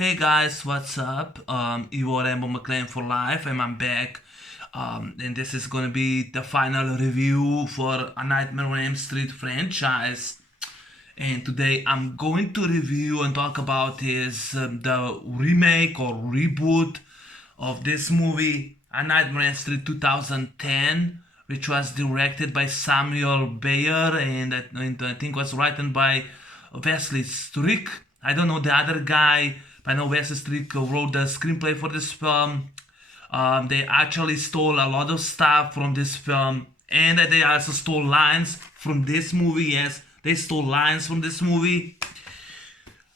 Hey guys, what's up? Ivo Rambo McLean for life, and I'm back. And this is gonna be the final review for A Nightmare on Elm Street franchise. And today I'm going to review and talk about the remake or reboot of this movie, A Nightmare on Elm Street 2010, which was directed by Samuel Bayer and I think was written by Wesley Strick. I don't know the other guy, but I know Wesley Strick wrote the screenplay for this film. They actually stole a lot of stuff from this film, and they also stole lines from this movie. Yes, they stole lines from this movie.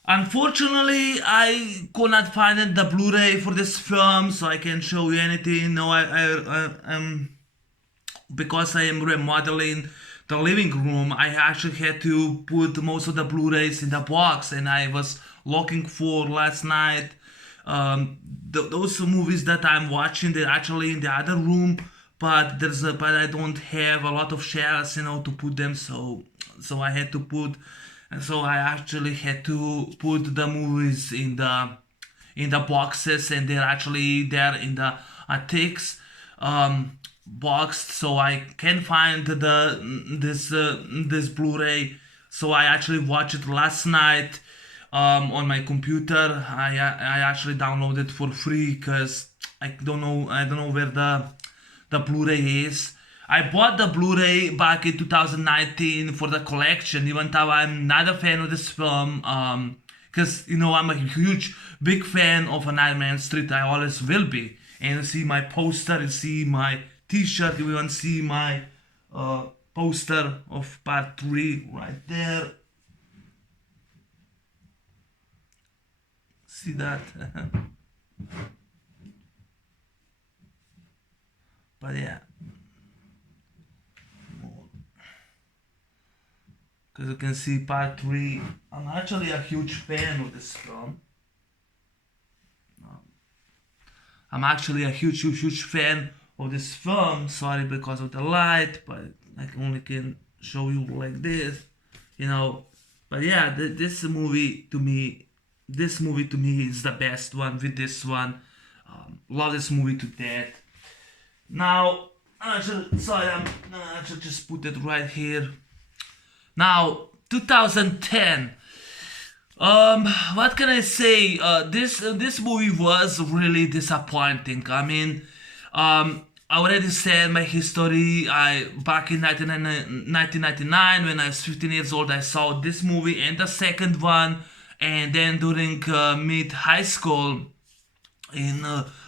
Unfortunately, I could not find the Blu-ray for this film, so I can't show you anything. No, because I am remodeling the living room, I actually had to put most of the Blu-rays in the box, and I was looking for last night. Those movies that I'm watching, they're actually in the other room, but I don't have a lot of shelves, to put them. So I had to put, and so I actually had to put the movies in the boxes, and they're actually there in the attics. Boxed, so I can find this Blu-ray. So I actually watched it last night on my computer. I actually downloaded it for free because I don't know where the Blu-ray is. I bought the Blu-ray back in 2019 for the collection, even though I'm not a fan of this film. Because I'm a huge big fan of A Nightmare on Elm Street. I always will be. And you see my poster, you see my T-shirt, you even see my poster of part 3 right there. See that? But yeah, because you can see part 3. I'm actually a huge fan of this film. I'm actually a huge fan of this film. Sorry because of the light, but I can show you like this. But yeah, this movie to me is the best one. With this one, love this movie to death. Now, I should just put it right here. Now, 2010. What can I say? This movie was really disappointing. I already said my history. I back in 1999, when I was 15 years old, I saw this movie and the second one, and then during mid high school in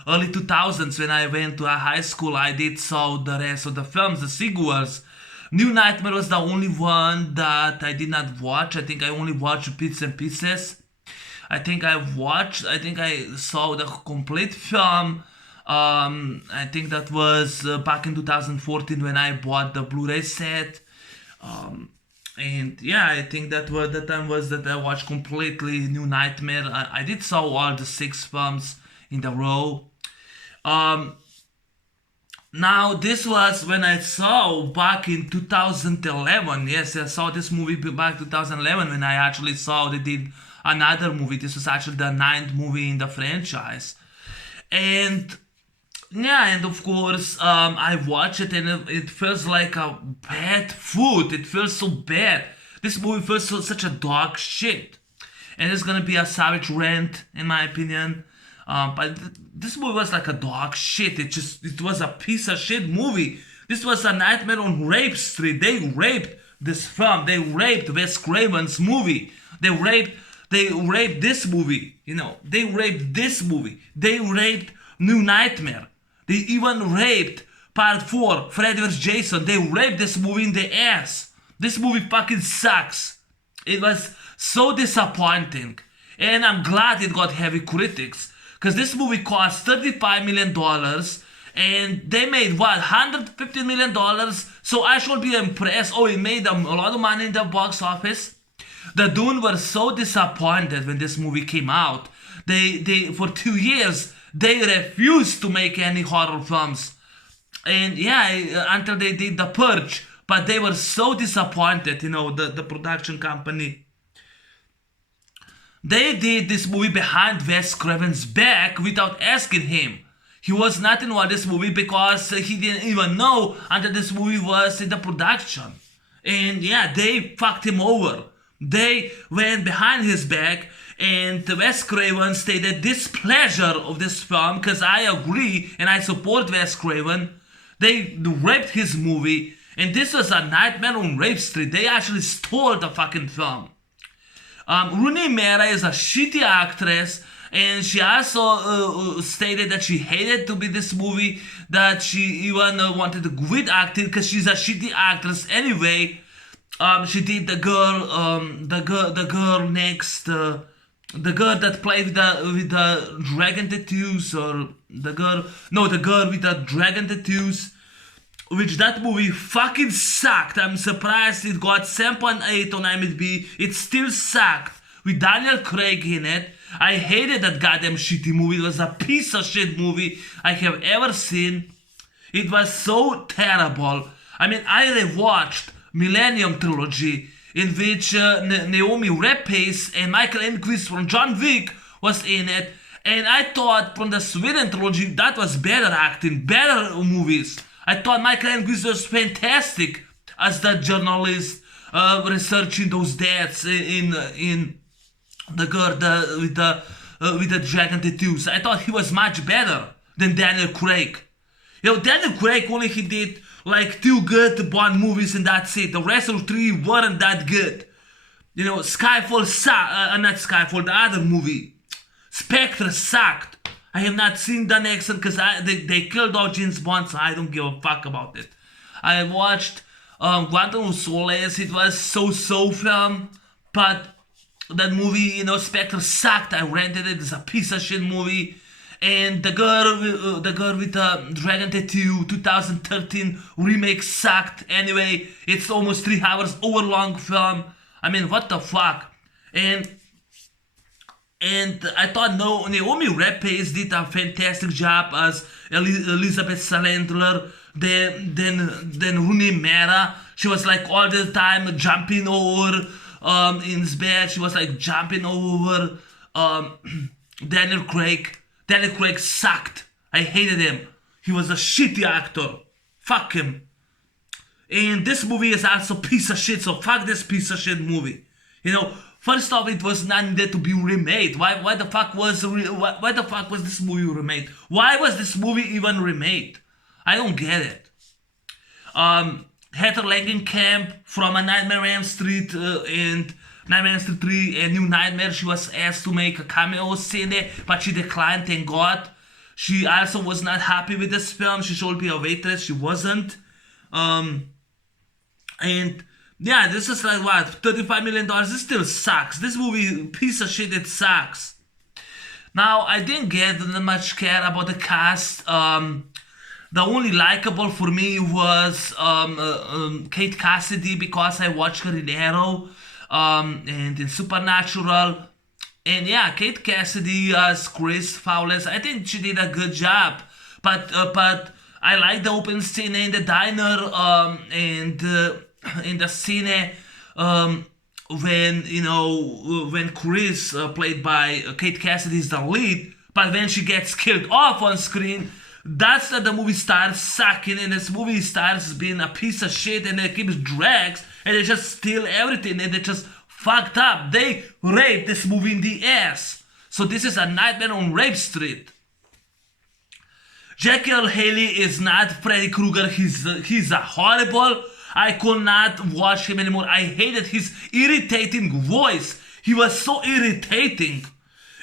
early 2000s, when I went to a high school, I did saw the rest of the films, the sequels. New Nightmare was the only one that I did not watch. I think I only watched bits and pieces. I think I saw the complete film. I think that was back in 2014 when I bought the Blu-ray set. And yeah, I think the time was that I watched completely New Nightmare. I did saw all the 6 films in the row. Now, this was when I saw back in 2011. Yes, I saw this movie back 2011 when I actually saw they did another movie. This was actually the 9th movie in the franchise. And yeah, and of course, I watched it and it feels like a bad food. It feels so bad. This movie feels such a dog shit. And it's gonna be a savage rant, in my opinion. But this movie was like a dog shit. It was a piece of shit movie. This was a Nightmare on Rape Street. They raped this film. They raped Wes Craven's movie. They raped this movie. They raped this movie. They raped New Nightmare. They even raped Part 4, Freddy vs. Jason. They raped this movie in the ass. This movie fucking sucks. It was so disappointing. And I'm glad it got heavy critics. Because this movie cost $35 million and they made what, $150 million? So I should be impressed. Oh, it made a lot of money in the box office. The Dune were so disappointed when this movie came out. They for 2 years, they refused to make any horror films. And yeah, until they did The Purge. But they were so disappointed, the production company. They did this movie behind Wes Craven's back without asking him. He was not in this movie because he didn't even know until this movie was in the production. And yeah, they fucked him over. They went behind his back, and Wes Craven stated displeasure of this film, because I agree and I support Wes Craven. They raped his movie, and this was a Nightmare on Rape Street. They actually stole the fucking film. Rooney Mara is a shitty actress, and she also stated that she hated to be this movie, that she even wanted to quit acting because she's a shitty actress anyway. She did the girl next, the girl that played with the dragon tattoos, or the girl with the dragon tattoos, which that movie fucking sucked. I'm surprised it got 7.8 on IMDb. It still sucked. With Daniel Craig in it. I hated that goddamn shitty movie. It was a piece of shit movie I have ever seen. It was so terrible. I mean, I rewatched Millennium Trilogy, in which Naomi Rapace and Michael Enquist from John Wick was in it. And I thought from the Sweden Trilogy that was better acting, better movies. I thought Michael Enquist was fantastic as the journalist researching those deaths in the girl with the dragon tattoos. I thought he was much better than Daniel Craig. You know, Daniel Craig only he did like 2 good Bond movies and that's it. The rest of 3 weren't that good. You know, Skyfall sucked. Not Skyfall, the other movie. Spectre sucked. I have not seen the next one because they killed all James Bond, so I don't give a fuck about it. I watched Quantum of Solace. It was so film, but that movie, you know, Spectre sucked. I rented it. It's a piece of shit movie. And the girl with the dragon tattoo 2013 remake sucked. Anyway, it's almost 3 hours over long film. I mean, what the fuck? And I thought Naomi Rapace did a fantastic job as Elizabeth Salandler. Then Rooney Mara, she was like all the time jumping over in his bed. She was like jumping over Daniel Craig. Daniel Craig sucked. I hated him. He was a shitty actor. Fuck him. And this movie is also a piece of shit, so fuck this piece of shit movie. You know, first off, it was not needed to be remade. Why the fuck was this movie remade? Why was this movie even remade? I don't get it. Heather Langenkamp from A Nightmare on Elm Street and Nightmare on Elm Street 3, A New Nightmare, she was asked to make a cameo scene, but she declined, thank God. She also was not happy with this film. She should be a waitress. She wasn't. And yeah, this is like what, $35 million? This still sucks. This movie, piece of shit, it sucks. Now, I didn't get much care about the cast. The only likable for me was Kate Cassidy, because I watched her in Arrow and in Supernatural. And yeah, Kate Cassidy as Chris Fowles, I think she did a good job. But I like the open scene in the diner and in the scene when Chris, played by Kate Cassidy, is the lead. But when she gets killed off on screen, that's that the movie starts sucking, and this movie starts being a piece of shit, and it keeps drags, and they just steal everything, and they just fucked up. They raped this movie in the ass. So this is A Nightmare on Rape Street. Jackie Earle Haley is not Freddy Krueger. He's a horrible. I could not watch him anymore. I hated his irritating voice. He was so irritating.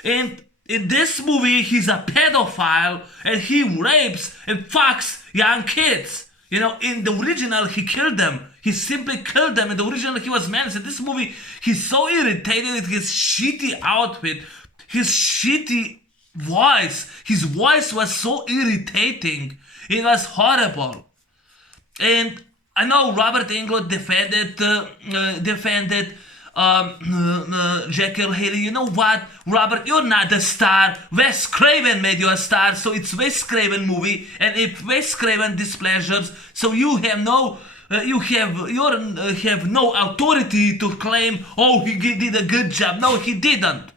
And in this movie, he's a pedophile and he rapes and fucks young kids. You know, in the original, he killed them. He simply killed them. In the original, he was menaced. In this movie, he's so irritated with his shitty outfit, his shitty voice. His voice was so irritating. It was horrible. And I know Robert Englund defended Jackie Earle Haley. You know what, Robert? You're not the star. Wes Craven made you a star, so it's Wes Craven movie. And if Wes Craven displeasures, so you have no authority to claim, oh, he did a good job. No, he didn't.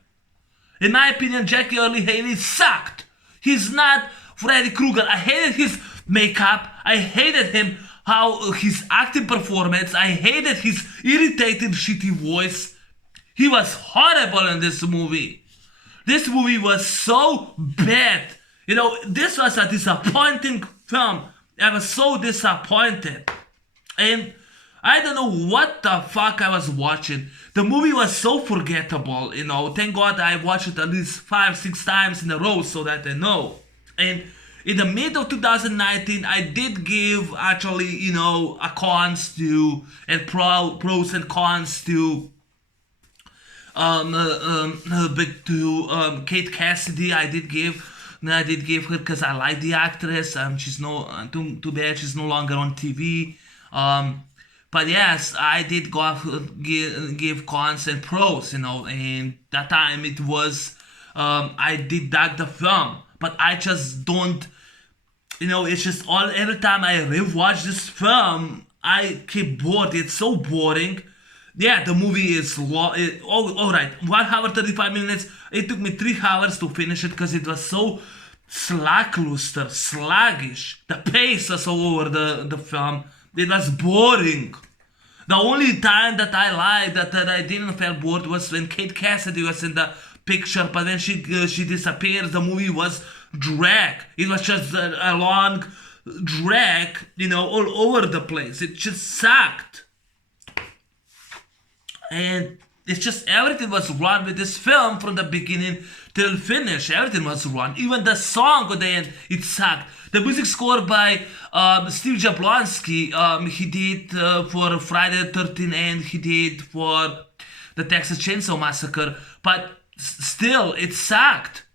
In my opinion, Jackie Earle Haley sucked. He's not Freddy Krueger. I hated his makeup. I hated him, how his acting performance. I hated his irritating, shitty voice. He was horrible in this movie. This movie was so bad. You know, this was a disappointing film. I was so disappointed. And I don't know what the fuck I was watching. The movie was so forgettable, you know. Thank God I watched it at least 5-6 times in a row so that I know. And in the mid of 2019, I did give actually, you know, a cons to and pros and cons to Kate Cassidy. I did give her because I like the actress. She's too bad she's no longer on TV. But yes, I did give cons and pros, you know, and that time it was, I did dug the film, but I just don't, you know, it's just every time I rewatch this film, I keep bored. It's so boring. Yeah, the movie is alright, 1 hour 35 minutes. It took me 3 hours to finish it because it was so lackluster, sluggish. The pace was all over the film. It was boring. The only time that I liked, that I didn't feel bored, was when Kate Cassidy was in the picture, but when she disappears, the movie was drag. It was just a long drag, you know, all over the place. It just sucked. And it's just everything was wrong with this film from the beginning till finish. Everything was wrong. Even the song at the end, it sucked. The music score by Steve Jablonsky, he did for Friday the 13th and he did for the Texas Chainsaw Massacre, but still, it sucked.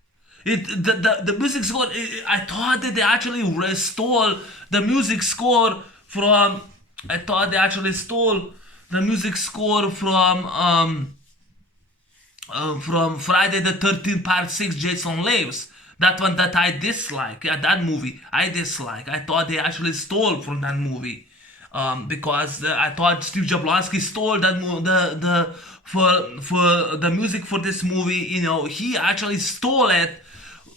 The music score, I thought that they actually stole the music score from, the music score from Friday the 13th Part 6, Jason Lives. That one that I dislike. Yeah, that movie I dislike. I thought they actually stole from that movie. Because I thought Steve Jablonsky stole that for the music for this movie. You know, he actually stole it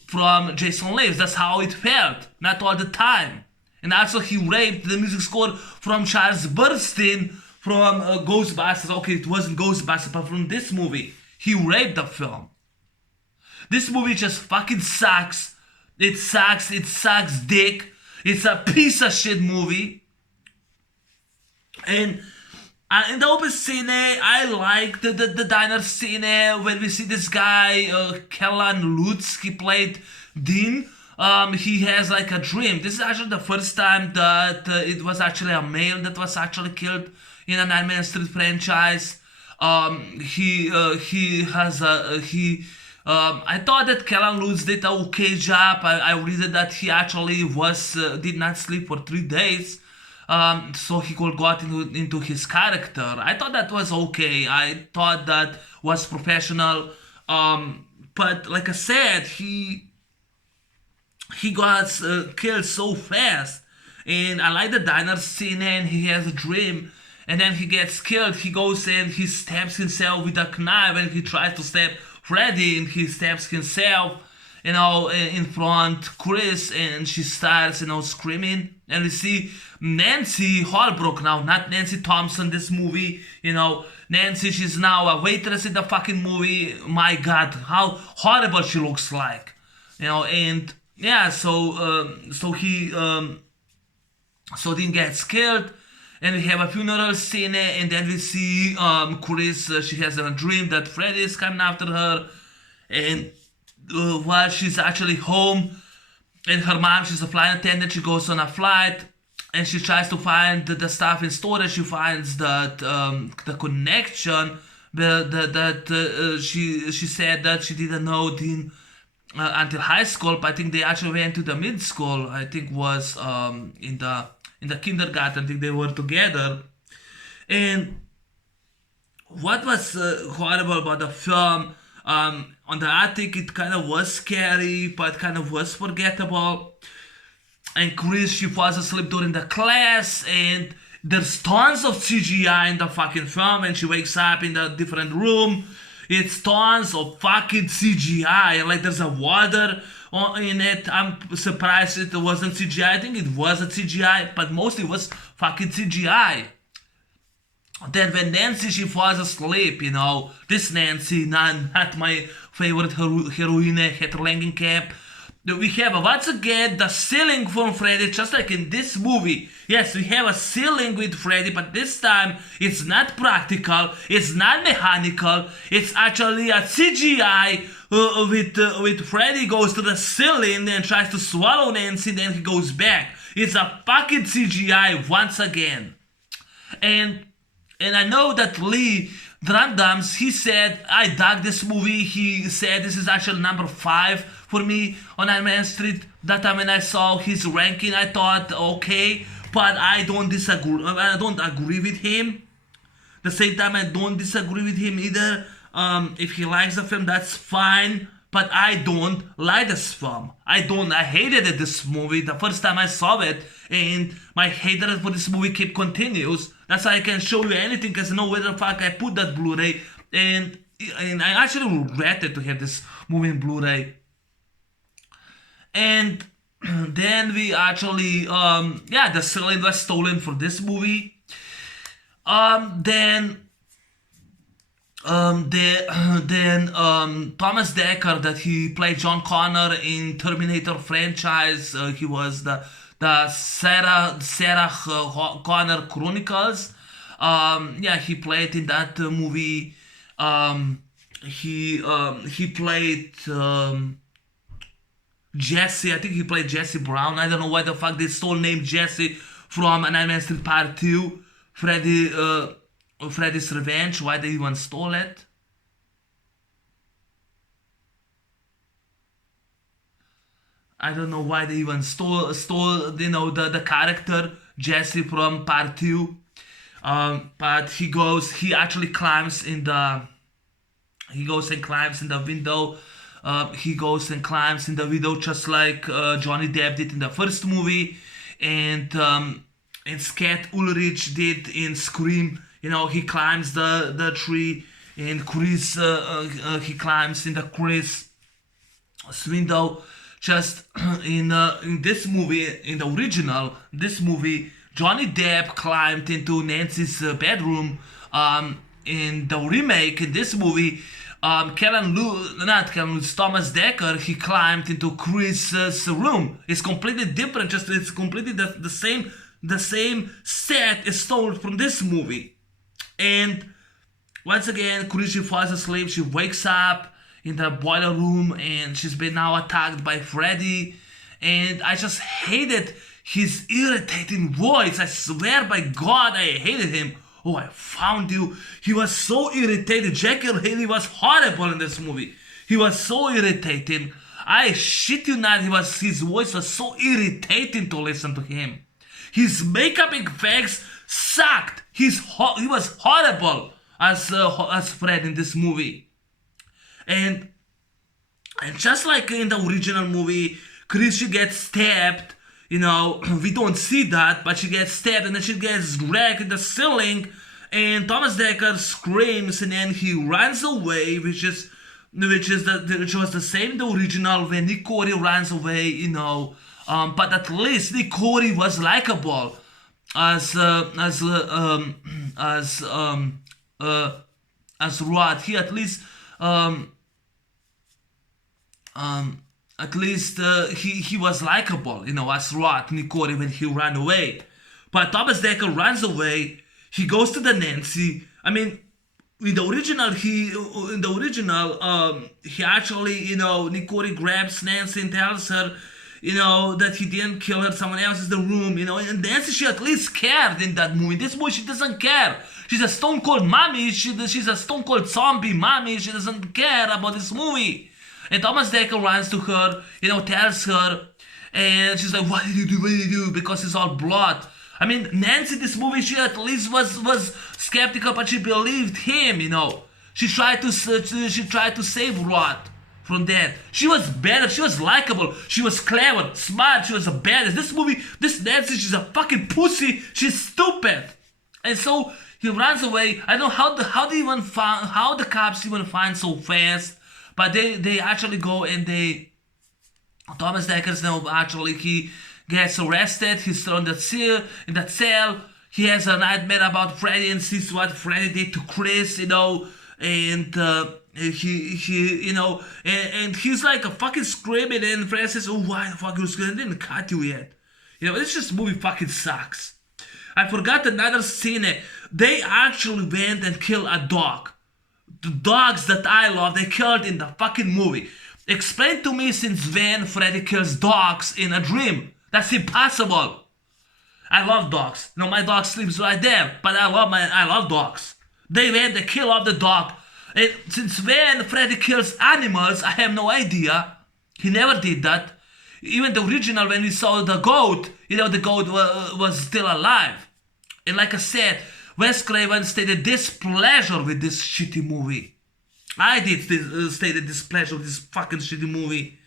from Jason Lives. That's how it felt. Not all the time. And also he raped the music score from Charles Bernstein from Ghostbusters. Okay, it wasn't Ghostbusters, but from this movie. He raped the film. This movie just fucking sucks. It sucks dick. It's a piece of shit movie. And in the open scene, I like the diner scene when we see this guy, Kellan Lutz, he played Dean. He has like a dream. This is actually the first time that it was actually a male that was actually killed in a Nightmare on Elm Street franchise. I thought that Kellan Lutz did an okay job. I read that he actually did not sleep for 3 days, so he could got into his character. I thought that was okay. I thought that was professional. But like I said, he got killed so fast. And I like the diner scene, and he has a dream. And then he gets killed. He goes and he stabs himself with a knife, and he tries to stab Freddy, and he stabs himself, you know, in front Chris, and she starts, you know, screaming. And we see Nancy Holbrook now, not Nancy Thompson, this movie, you know. Nancy, she's now a waitress in the fucking movie. My God, how horrible she looks like, you know. And yeah, so Dean gets killed. And we have a funeral scene, and then we see Chris, she has a dream that Freddy is coming after her. And while she's actually home, and her mom, she's a flight attendant, she goes on a flight, and she tries to find the stuff in storage. She finds that the connection, she said that she didn't know Dean until high school, but I think they actually went to the mid school. I think was in the kindergarten. I think they were together. And what was horrible about the film, on the attic, it kind of was scary, but kind of was forgettable. And Chris, she falls asleep during the class, and there's tons of CGI in the fucking film, and she wakes up in a different room. It's tons of fucking CGI. Like there's a water in it. I'm surprised it wasn't CGI. I think it was a CGI, but mostly it was fucking CGI. Then when Nancy she falls asleep, this Nancy, not my favorite heroine, Heterlangen Camp. We have once again the ceiling from Freddy, just like in this movie. Yes, we have a ceiling with Freddy, but this time it's not practical, it's not mechanical, it's actually a CGI with Freddy goes to the ceiling and tries to swallow Nancy, then he goes back. It's a fucking CGI once again. And I know that Lee Drandams, he said, I dug this movie. He said this is actually number 5 for me on Nightmare Street. That time when I saw his ranking, I thought, okay, but I don't disagree. I don't agree with him. The same time, I don't disagree with him either. If he likes the film, that's fine. But I don't like this film. I hated this movie the first time I saw it, and my hatred for this movie continues. That's why I can show you anything, because I know where the fuck I put that Blu-ray, and I actually regretted to have this movie in Blu-ray. And then we actually, the ceiling was stolen for this movie. Then Thomas Dekker, that he played John Connor in Terminator franchise. He was the Sarah Connor Chronicles. He played in that movie. He played Jesse. I think he played Jesse Brown. I don't know why the fuck they stole name Jesse from Nightmare Street Part 2. Freddy's Revenge. Why they even stole it? I don't know why they even stole the character Jesse from Part 2. But he actually climbs in the window. He goes and climbs in the window just like Johnny Depp did in the first movie, and Scott Ulrich did in Scream. He climbs the tree, and Chris he climbs in the Chris window. Just in this movie, in the original, Johnny Depp climbed into Nancy's bedroom. In the remake, in this movie, Thomas Dekker, he climbed into Chris's room. It's completely different. It's completely the same. The same set is stolen from this movie. And once again, Chris, she falls asleep. She wakes up in the boiler room, and she's been now attacked by Freddy. And I just hated his irritating voice. I swear by God, I hated him. Oh, I found you. He was so irritated. Jackie Haley was horrible in this movie. He was so irritating. I shit you not, his voice was so irritating to listen to him. His makeup effects sucked. He was horrible as Fred in this movie. And just like in the original movie, Chris, she gets stabbed. We don't see that, but she gets stabbed and then she gets dragged in the ceiling. And Thomas Dekker screams and then he runs away, which was the same in the original when Nick Corey runs away. But at least Nick Corey was likable as Rod. He at least he was likable, as Rod, Nick Corey, when he ran away. But Thomas Dekker runs away. He goes to the Nancy. I mean, in the original, he actually, Nick Corey grabs Nancy and tells her, that he didn't kill her, someone else is the room, and Nancy, she at least cared in that movie. In this movie, she doesn't care. She's a stone cold mommy. She's a stone cold zombie mommy. She doesn't care about this movie. And Thomas Dekker runs to her, tells her, and she's like, what did you do? Because it's all blood. I mean, Nancy, this movie, she at least was skeptical, but she believed him, She tried to save Rod from that. She was better. She was likable. She was clever, smart. She was a badass. This movie, this Nancy, she's a fucking pussy. She's stupid. And so he runs away. I don't know how they even found, how the cops even find so fast, but they actually go and they, Thomas Decker's now actually he gets arrested. He's thrown in that cell. He has a nightmare about Freddy and sees what Freddy did to Chris, and and he's like a fucking screaming, and Freddy says, "Oh, why the fuck you screaming? I didn't cut you yet." This movie fucking sucks. I forgot another scene. They actually went and killed a dog. The dogs that I love, they killed in the fucking movie. Explain to me since when Freddy kills dogs in a dream. That's impossible. I love dogs. My dog sleeps right there, but I love dogs. They went, they kill off the dog. And since when Freddy kills animals, I have no idea. He never did that. Even the original, when we saw the goat, the goat was still alive. And like I said, Wes Craven stated displeasure with this shitty movie. I did stated displeasure with this fucking shitty movie.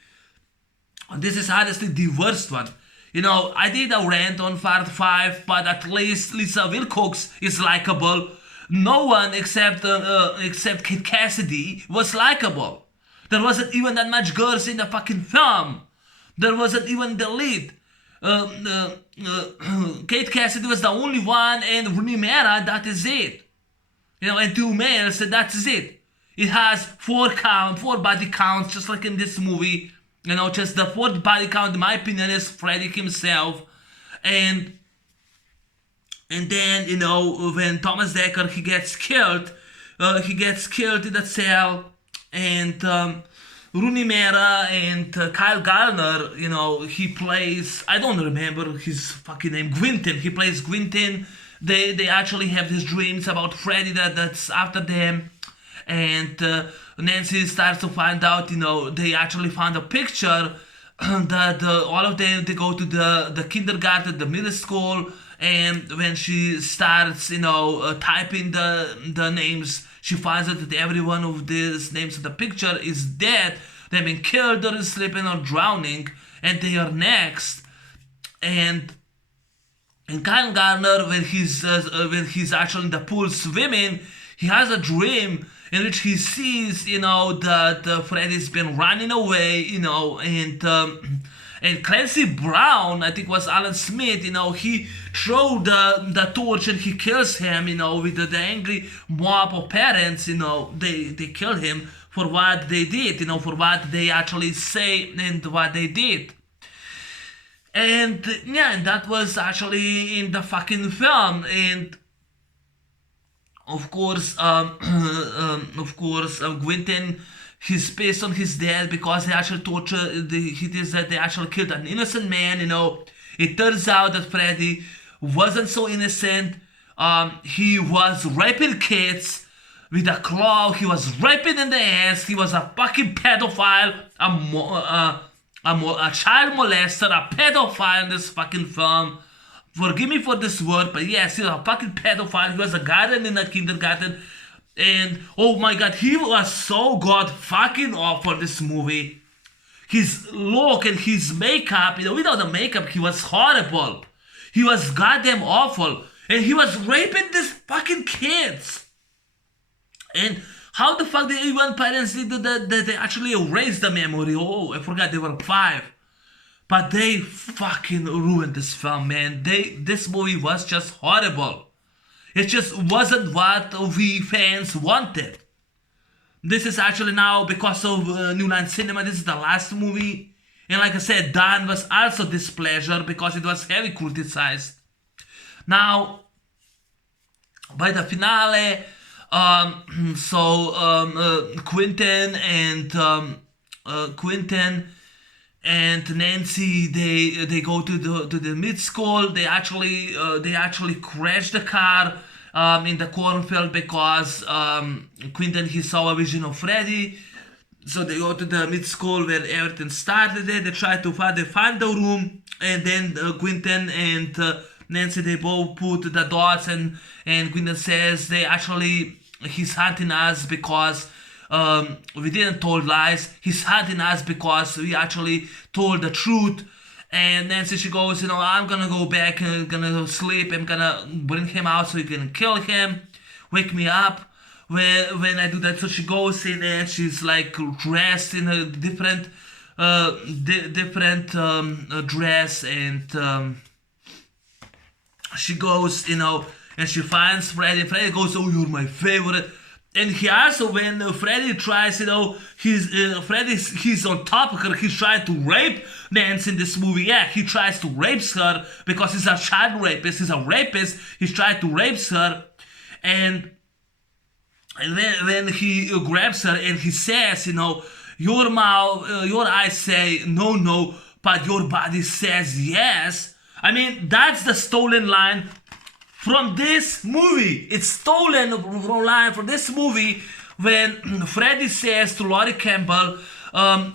This is honestly the worst one. I did a rant on part 5, but at least Lisa Wilcox is likable. No one except Kate Cassidy was likable. There wasn't even that much girls in the fucking film. There wasn't even the lead. Kate Cassidy was the only one, and Rooney Mara, that is it. And 2 males, that's it. It has 4 body counts, just like in this movie. Just the 4th body count, in my opinion, is Freddy himself. And then, when Thomas Decker, he gets killed in that cell. And Rooney Mara and Kyle Gallner, he plays, I don't remember his fucking name, Quentin. He plays Quentin. They actually have these dreams about Freddy that's after them. And Nancy starts to find out, they actually found a picture that all of them, they go to the kindergarten, the middle school, and when she starts, typing the names, she finds out that every one of these names in the picture is dead. They've been killed or sleeping or drowning, and they are next. And Kyle Gardner, when he's actually in the pool swimming, he has a dream in which he sees, that Freddy's been running away, and Clancy Brown, I think was Alan Smith, he throws the torch and he kills him, with the angry mob of parents, they kill him for what they did, for what they actually say and what they did. And and that was actually in the fucking film. And of course, Quentin, he's pissed on his dad because they actually they actually killed an innocent man. It turns out that Freddy wasn't so innocent. He was raping kids with a claw. He was raping in the ass. He was a fucking pedophile, a child molester, a pedophile in this fucking film. Forgive me for this word, but yes, he's a fucking pedophile. He was a guardian in a kindergarten. And oh my god, he was so god fucking awful for this movie. His look and his makeup, without the makeup, he was horrible. He was goddamn awful. And he was raping these fucking kids. And how the fuck did even parents did that? They actually erased the memory. Oh, I forgot they were 5. But they fucking ruined this film, man. This movie was just horrible. It just wasn't what we fans wanted. This is actually now, because of New Line Cinema, this is the last movie. And like I said, Dan was also displeasure because it was heavily criticized. Now, by the finale, Quentin and Nancy, they go to the mid school. They actually crash the car in the cornfield because Quentin, he saw a vision of Freddy. So they go to the mid school where everything started. They try to find the room, and then Quentin and Nancy, they both put the dots, and Quentin says he's hunting us because we didn't told lies. He's hunting us because we actually told the truth. And Nancy, she goes, I'm gonna go back and gonna sleep. I'm gonna bring him out so you can kill him. Wake me up when I do that. So she goes in and she's like dressed in a different, dress, and she goes, and she finds Freddy. Freddy goes, "Oh, you're my favorite." And he also, when Freddy tries, he's on top of her. He's trying to rape Nancy in this movie. Yeah, he tries to rape her because he's a child rapist. He's a rapist. He's trying to rape her, and then he grabs her and he says, your mouth, your eyes say no, no, but your body says yes. I mean, that's the stolen line from this movie. It's stolen from line from this movie when Freddy says to Laurie Campbell,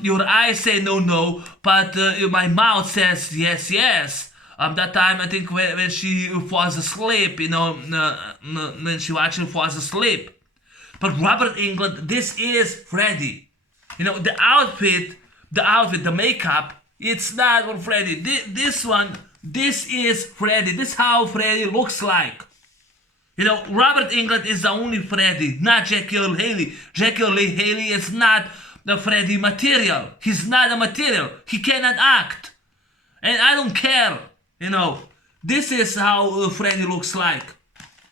your eyes say no, no, but my mouth says yes, yes. That time, I think when she falls asleep, when she actually falls asleep. But Robert Englund, this is Freddy. The outfit, the makeup, it's not for Freddy. This is Freddy. This is how Freddy looks like. Robert Englund is the only Freddy, not Jackie Earle Haley. Jackie Earle Haley is not the Freddy material. He's not a material. He cannot act. And I don't care. This is how Freddy looks like.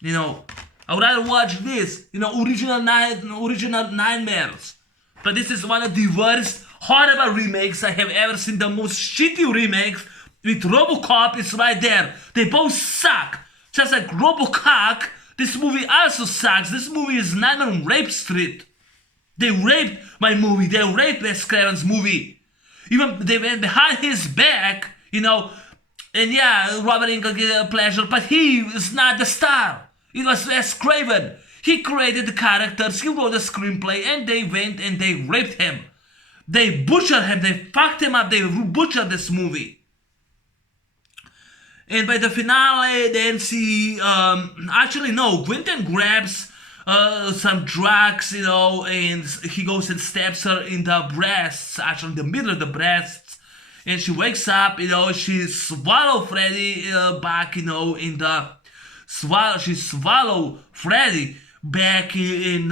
I would rather watch this, original Nightmares. But this is one of the worst, horrible remakes I have ever seen. The most shitty remakes with RoboCop is right there. They both suck. Just like RoboCop, this movie also sucks. This movie is Nightmare on Rape Street. They raped my movie. They raped Wes Craven's movie. Even they went behind his back, and yeah, Robert Englund get a pleasure, but he is not the star. It was Wes Craven. He created the characters, he wrote the screenplay, and they went and they raped him. They butchered him, they fucked him up, they butchered this movie. And by the finale, then Quentin grabs some drugs, and he goes and stabs her in the breasts, actually in the middle of the breasts. And she wakes up, she swallows Freddy back, in the... She swallowed Freddy back in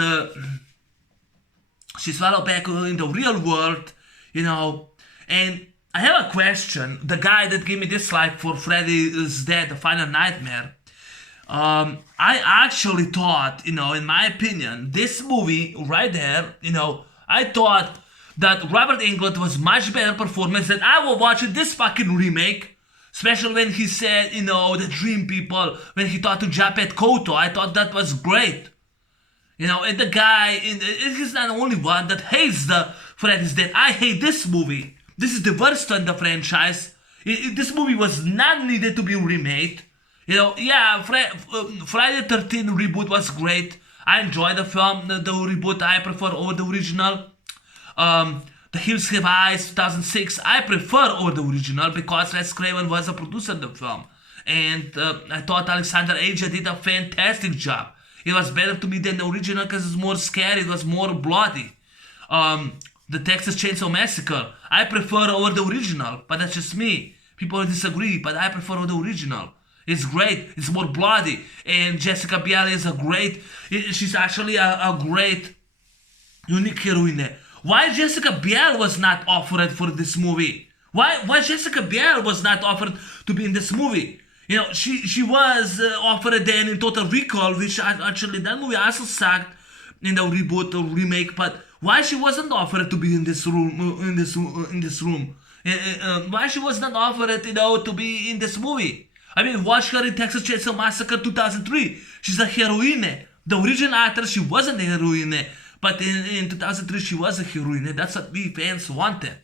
she swallowed back in the real world, and I have a question. The guy that gave me dislike for Freddy is Dead, The Final Nightmare. I actually thought, in my opinion, this movie right there, I thought that Robert Englund was much better performance than I will watch this fucking remake. Especially when he said, the dream people, when he talked to Japet Koto, I thought that was great. And the guy, he's not the only one that hates the Freddy's Dead. I hate this movie. This is the worst one in the franchise. This movie was not needed to be remade. Friday the 13th reboot was great. I enjoyed the film, the reboot I prefer over the original. The Hills Have Eyes 2006, I prefer over the original because Wes Craven was a producer of the film. And I thought Alexander Aja did a fantastic job. It was better to me than the original because it's more scary, it was more bloody. The Texas Chainsaw Massacre, I prefer over the original, but that's just me. People disagree, but I prefer over the original. It's great, it's more bloody. And Jessica Biel is she's actually a great, unique heroine. Why Jessica Biel was not offered for this movie? Why Jessica Biel was not offered to be in this movie? She was offered then in Total Recall, which actually that movie also sucked in the reboot or remake. But why she wasn't offered to be in this room? Why she was not offered, to be in this movie? I mean, watch her in Texas Chainsaw Massacre 2003. She's a heroine. The original actress, she wasn't a heroine. But in 2003, she was a heroine. That's what we fans wanted.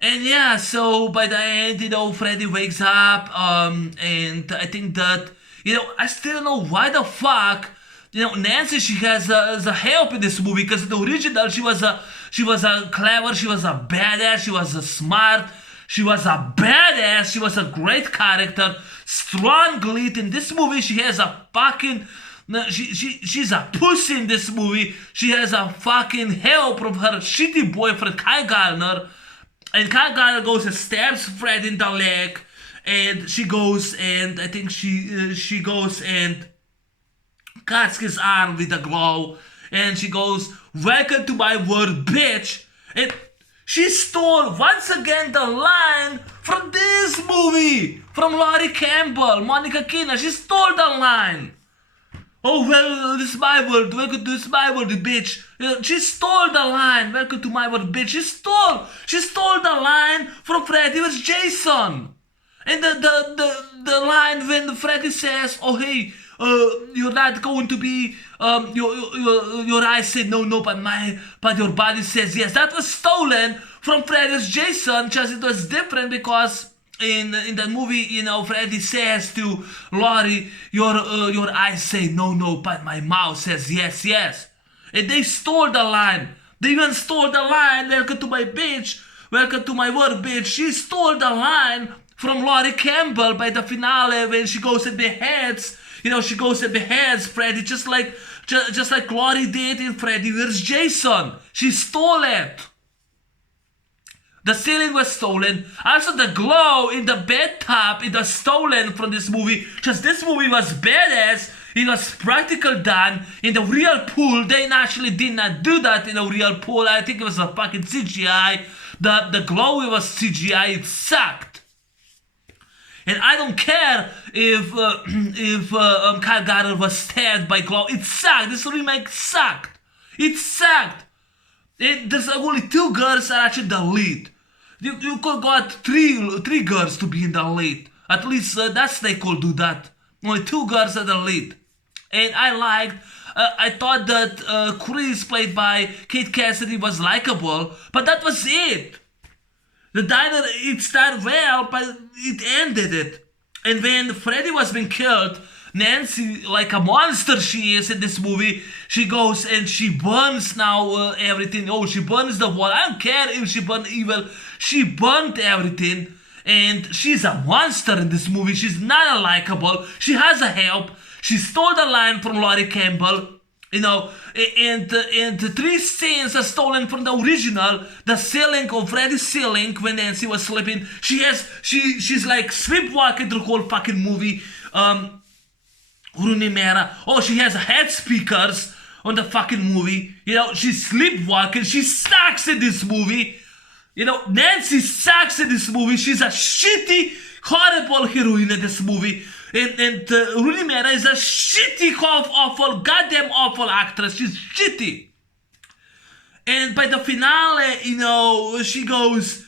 And yeah, so by the end, Freddy wakes up. And I think that, I still don't know why the fuck, Nancy, she has the help in this movie. Because in the original, she was a clever, she was a badass, she was a smart, she was a badass, she was a great character, strong lead. In this movie, she has a fucking... She's a pussy in this movie. She has a fucking help from her shitty boyfriend Kai Gardner, And Kyle Gallagher goes and stabs Fred in the leg, and she goes and I think she goes and cuts his arm with a glove, and she goes, "Welcome to my world, bitch." And she stole once again the line from this movie, from Laurie Campbell, Monica Keena. She stole the line. "Oh, well, this is my world. Welcome to this my world, bitch." She stole the line. "Welcome to my world, bitch." She stole the line from Freddy vs. Jason. And the line when Freddy says, "Oh, hey, you're not going to be, your eyes say no, but your body says yes." That was stolen from Freddy vs. Jason. Just it was different because in the movie, Freddy says to Laurie, your eyes say no, but my mouth says yes. And they stole the line. They even stole the line, "Welcome to my bitch, welcome to my world, bitch." She stole the line from Laurie Campbell by the finale when she goes and beheads, Freddy just like Laurie did in Freddy vs. Jason. She stole it. The ceiling was stolen. Also, the glow in the bathtub, it was stolen from this movie. Just this movie was badass. It was practical done. In the real pool, they actually did not do that in the real pool. I think it was a fucking CGI. The glow was CGI. It sucked. And I don't care if Kyle Gallagher was stabbed by glow. It sucked. This remake sucked. It sucked. There's only 2 girls that are actually the lead. You could got three girls to be in the lead. At least that's they could do that. Only 2 girls are the lead. And I thought that Chris, played by Kate Cassidy, was likable, but that was it. The diner, it started well, but it ended it. And when Freddy was being killed, Nancy, like a monster she is in this movie, she goes and she burns now everything. Oh, she burns the wall. I don't care if she burned evil. She burnt everything. And she's a monster in this movie. She's not likable. She has a help. She stole the line from Laurie Campbell. And the 3 scenes are stolen from the original. The ceiling of Freddy's ceiling when Nancy was sleeping. She's like sleepwalking the whole fucking movie. Rooney Mara. Oh, she has head speakers on the fucking movie. She's sleepwalking. She sucks in this movie. Nancy sucks in this movie. She's a shitty, horrible heroine in this movie. And Rooney Mara is a shitty, awful, goddamn awful actress. She's shitty. And by the finale, she goes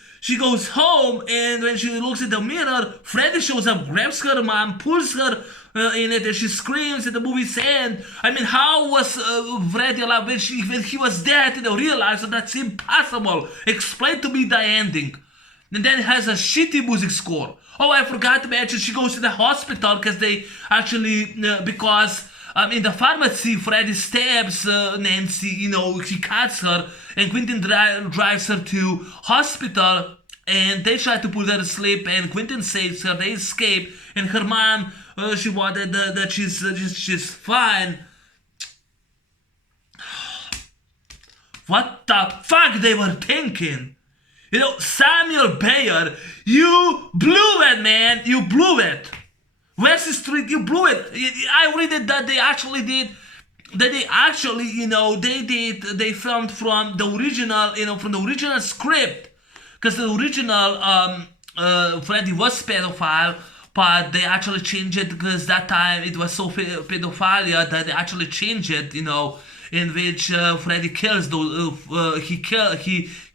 home, and when she looks in the mirror, Freddy shows up, grabs her mom, pulls her in it, and she screams at the movie's end. I mean, how was Freddy alive when he was dead in the real life? So that's impossible. Explain to me the ending. And then it has a shitty music score. Oh, I forgot to mention, she goes to the hospital because they actually, because in the pharmacy, Freddy stabs Nancy, he cuts her, and Quentin drives her to hospital, and they try to put her to sleep, and Quentin saves her, they escape, and her mom, she wanted that she's fine. What the fuck they were thinking? Samuel Bayer, you blew it, man. You blew it. West Street, you blew it. I read it that they actually did. That they actually, they filmed from the original, from the original script, because the original Freddy was pedophile, but they actually changed it because that time it was so pedophilia that they actually changed it, in which Freddy kills those. He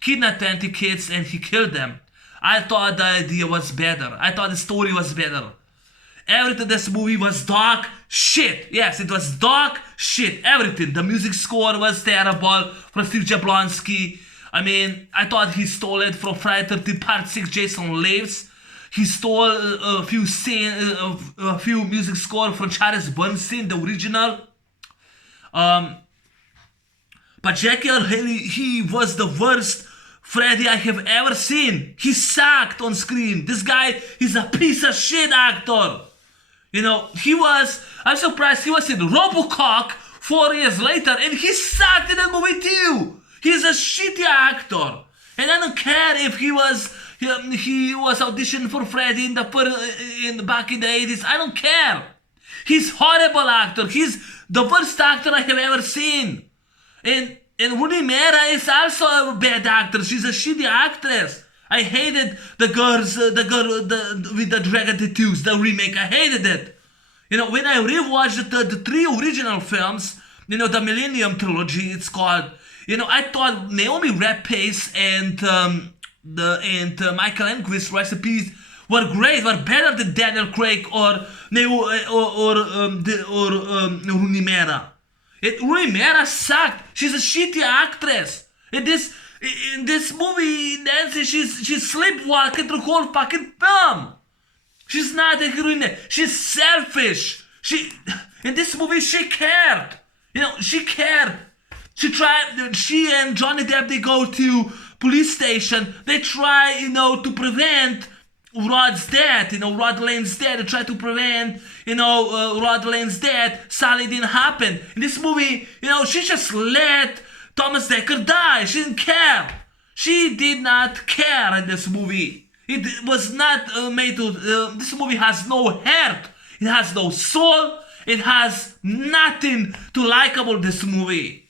kidnapped 20 kids and he killed them. I thought the idea was better. I thought the story was better. Everything in this movie was dark shit. Yes, it was dark shit. Everything. The music score was terrible from Steve Jablonsky. I mean, I thought he stole it from Friday 13 Part 6 Jason Lives. He stole a few music score from Charles Bernstein, the original. But Jackie Earle Haley, he was the worst Freddy I have ever seen. He sucked on screen. This guy, he's a piece of shit actor. I'm surprised he was in RoboCop 4 years later, and he sucked in that movie too. He's a shitty actor. And I don't care if he was auditioning for Freddy back in the 80s. I don't care. He's horrible actor. He's the worst actor I have ever seen. And Rooney Mara is also a bad actor. She's a shitty actress. I hated the girl with the dragon tattoos, the remake. I hated it. When I rewatched the three original films, the Millennium Trilogy, it's called. I thought Naomi Rapace and Michael Enquist recipes were great, were better than Daniel Craig or Rooney Mara. Rooney Mara sucked. She's a shitty actress. In this movie, Nancy, she's sleepwalking through the whole fucking film. She's not a heroine. She's selfish. In this movie, she cared. She cared. She and Johnny Depp, they go to police station. They try, to prevent Rod's death, Rod Lane's death. They try to prevent, Rod Lane's death. Sally didn't happen. In this movie, she just let Thomas Dekker die. She didn't care. She did not care in this movie. It was not made to... this movie has no heart. It has no soul. It has nothing to like about this movie.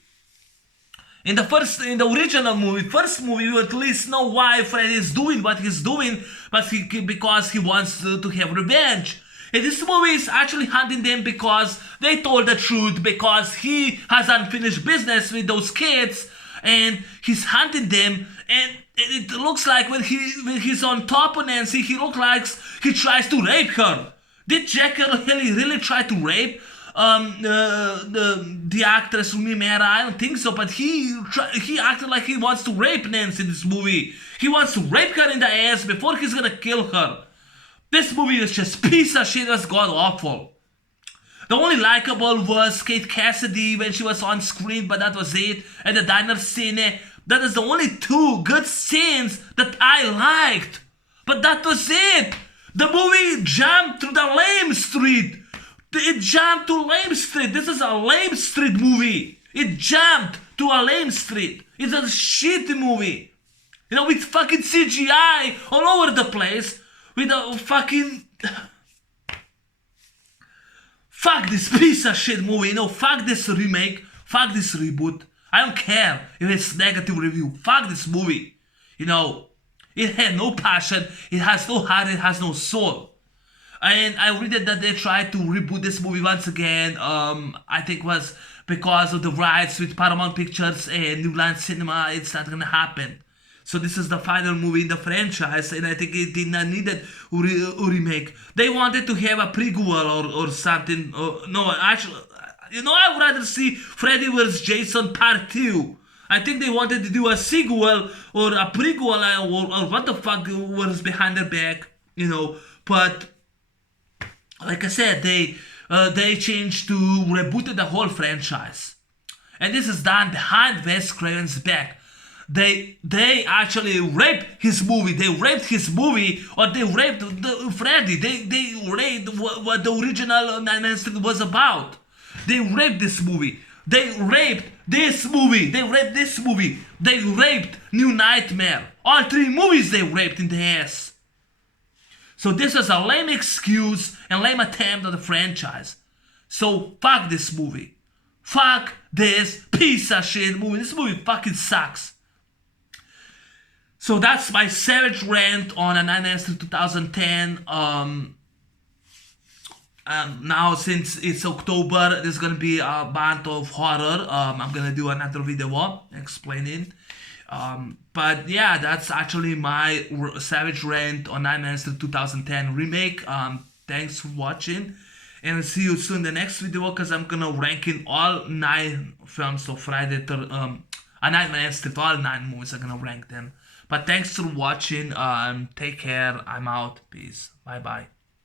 In the original movie, first movie, you at least know why Freddy is doing what he's doing, but because he wants to have revenge. And this movie is actually hunting them because they told the truth, because he has unfinished business with those kids, and he's hunting them. And it looks like when he's on top of Nancy, he looks like he tries to rape her. Did Jack Haley really try to rape the actress Rooney Mara? I don't think so, but he acted like he wants to rape Nancy in this movie. He wants to rape her in the ass before he's gonna kill her. This movie is just piece of shit. That's god awful. The only likable was Kate Cassidy when she was on screen, but that was it. And the diner scene, that is the only two good scenes that I liked. But that was it. The movie jumped through the lame street. It jumped to lame street. This is a lame street movie. It jumped to a lame street. It's a shitty movie. With fucking CGI all over the place. With a fucking... Fuck this piece of shit movie. Fuck this remake. Fuck this reboot. I don't care if it's negative review. Fuck this movie. It had no passion. It has no heart. It has no soul. And I read that they tried to reboot this movie once again. I think it was because of the rights with Paramount Pictures and New Line Cinema. It's not gonna happen. So this is the final movie in the franchise, and I think it did not need a remake. They wanted to have a prequel or something. No, actually, I would rather see Freddy vs. Jason Part 2. I think they wanted to do a sequel or a prequel or what the fuck was behind their back, But like I said, they changed to rebooted the whole franchise, and this is done behind Wes Craven's back. They actually raped his movie. They raped his movie, or they raped Freddy. They raped what the original Nightmare was about. They raped this movie. They raped this movie. They raped this movie. They raped New Nightmare. All three movies they raped in the ass. So this was a lame excuse and lame attempt on the franchise. So fuck this movie. Fuck this piece of shit movie. This movie fucking sucks. So that's my savage rant on A Nightmare 2010. Now since it's October, there's gonna be a bunch of horror. I'm gonna do another video explaining. But yeah, that's actually my savage rant on Nightmare 2010 remake. Thanks for watching, and I'll see you soon in the next video, because I'm gonna ranking all 9 films of Friday. A Nightmare Street, all 9 movies. I'm gonna rank them. But thanks for watching. Take care. I'm out. Peace. Bye bye.